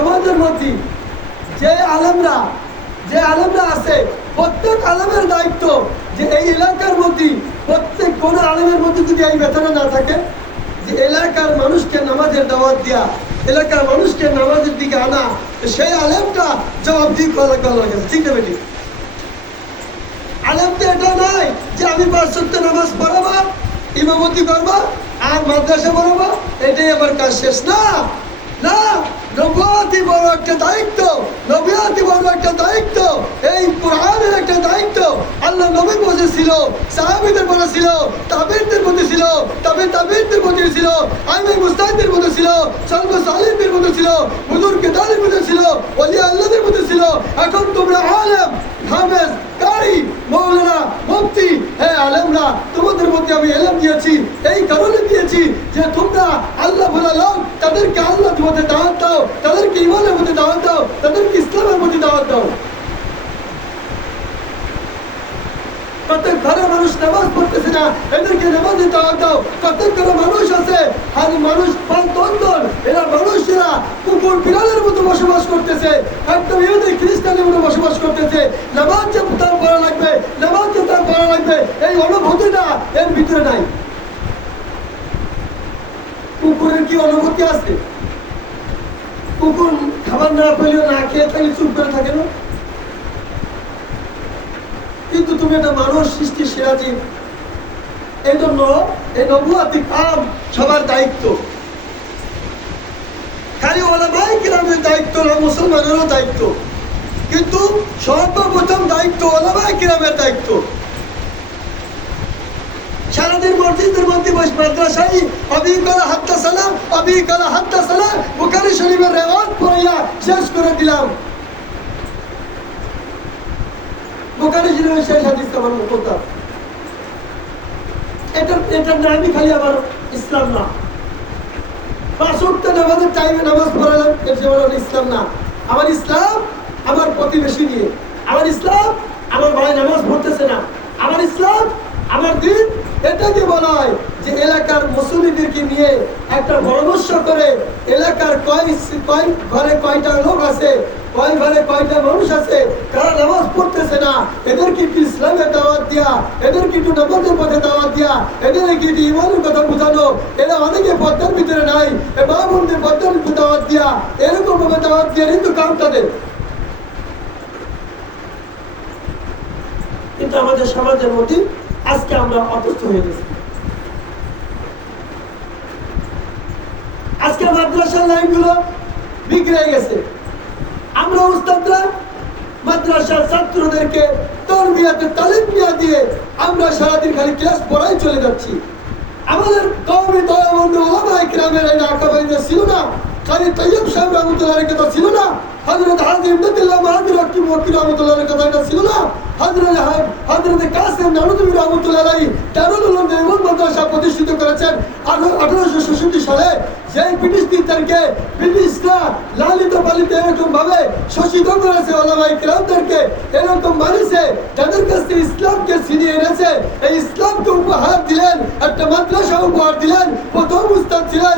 সমাজের মধ্যে যে আলেমরা আছে, প্রত্যেক আলেমের দায়িত্ব যে এই এলাকার মধ্যে প্রত্যেক কোন আলেমের মধ্যে যদি এই বেতনে না থাকে, যে এলাকার মানুষকে নামাজের দাওয়াত দেয়া, এলাকার মানুষকে নামাজের দিকে আনা, সেই আলেমটা জবাবদিহি করা লাগে। ঠিক না বেটি? আলেম তো এটা নয় যে আমি 5 ওয়াক্ত নামাজ পড়াবো, ইমামতি করবো আর মাদ্রাসা পড়াবো, এটাই আমার কাজ শেষ। না না, নবুয়তি বড় একটা দায়িত্ব, নবুয়তি বড় একটা দায়িত্ব, এই কোরআনের একটা দায়িত্ব। আল্লাহ নবী বলেছিল, সাহাবীদের বলেছিল, তাবেঈদের মধ্যে ছিল, তাবেঈদের মধ্যে ছিল, আইমে মুজতাহিদের মধ্যে ছিল, সালফে সালেহদের মধ্যে ছিল, বুজুর্গ কেদারের মধ্যে ছিল, ওলি আল্লাহদের মধ্যে ছিল। এখন তোমরা আলেম, হাফেজ, কারি, মৌলানা, মুফতি, হে আলেমরা, তোমাদের মধ্যে আমি ইলম দিয়েছি, এই কারণে দিয়েছি যে তোমরা আল্লাহ ভোলা লোক, তাদেরকে আল্লাহর মধ্যে দাওয়াত দাও, তাদেরকে ঈমানের মধ্যে দাওয়াত দাও, তাদেরকে ইসলামের মধ্যে দাওয়াত দাও। প্রত্যেক ঘরে মানুষ নামাজ পড়তেছে না, এদেরকে নামাজে দাওয়াত দাও। প্রত্যেক ঘরে মানুষ আছে, আর মানুষ তন্দন, এরা মানুষেরা কুকুর বিড়ালের মতো বসবাস করতেছে, একদম ইহুদি খ্রিস্টানের মতো বসবাস করতেছে। নামাজ যে তার পড়া লাগবে, নামাজ যে তার পড়া লাগবে, এই অনুভূতিটা এর ভিতরে নাই। কুকুরের কি অনুভূতি আছে? কুকুর খাবার না পেলেও না খেয়ে থাকলে চুপ করে থাকে না? কিন্তু তুমি একটা মানুষ সৃষ্টি সেরা জীব, এই জন্য এই নবুয়তি কাম সবার দায়িত্ব। খালি ওলামায়ে কিরামের দায়িত্ব না, মুসলমানেরও দায়িত্ব, কিন্তু সর্বপ্রথম দায়িত্ব ওলামায়ে কিরামের দায়িত্ব। সারাদিন মসজিদের মধ্যে বসে মাদ্রাসায় আবি কালা হাত্তা সালাম, আবি কালা হাত্তা সালাম, বুখারী শরীফের রিওয়ায়াত পড়িয়া শেষ করে দিলাম। বুখারী শরীফের শেষ হাদিস আমার কথা, এটার নামই খালি আমার ইসলাম না। 5 ওয়াক্ত নামাজের টাইমে নামাজ পড়ালাম, এর যেমন ইসলাম না। আমার ইসলাম আমার প্রতিবেশী নিয়ে, আমার ইসলাম আমার ভাই নামাজ পড়তেছে না, আমার ইসলাম আমার দিন এটাকে বলা হয় যে এলাকার মুসল্লিদেরকে নিয়ে একটা পরামর্শ করে এলাকার কয় ঘরে কয়টা লোক আছে, কয় ঘরে কয়টা মানুষ আছে, কারা নামাজ পড়তেছে না, এদেরকে একটু ইসলামের দাওয়াত দিয়া, এদেরকে একটু নামাজের পথে দাওয়াত দিয়া, এদেরকে একটু ঈমানের কথা বোঝানো। এরা অনেকে পদ্মার ভিতরে নাই, এ মা বোনদের পদ্মার ভিতরে দাওয়াত দিয়া, এরকম ভাবে দাওয়াত দিয়া কিন্তু কাম তাদের। কিন্তু আমাদের সমাজের মধ্যে আজকে আমরা অসুস্থ হয়ে গেছি। আজকে মাদ্রাসার লাইনগুলো বিগড়ে গেছে। আমরা উস্তাদরা মাদ্রাসার ছাত্রদেরকে তরবিয়াতে তালিম দিয়ে আমরা সারাদিন খালি ক্লাস পড়াই চলে যাচ্ছি। আমাদের কওমি দয়াবন্ধু ওলামায়ে কিরামের এই আকাবাইদা ছিল না, খালি তাইয়্যিব সাহেব রাহমাতুল্লাহর কথা ছিল না, হযরত হাজী ইমদাদুল্লাহ মাহাদি রাহমাতুল্লাহর কথা এটা ছিল না, হযরত কাসেম নানুতুবি রাহমাতুল্লাহ আলাইহি দারুল উলুম দেওবন্দ মাদ্রাসা প্রতিষ্ঠিত করেছেন 1866 সালে। যেই ব্রিটিশদেরকে ব্রিটিশরা লালিত পালিত এরকম ভাবে শোষিত করেছে, ওলামায়ে কিরামদেরকে এরকম মারিছে, যাদের কাছে ইসলামকে ছিনিয়ে এনেছে, এই ইসলামকে উপহার দিলেন, একটা মাদ্রাসা উপহার দিলেন। প্রথম উস্তাদ ছিলেন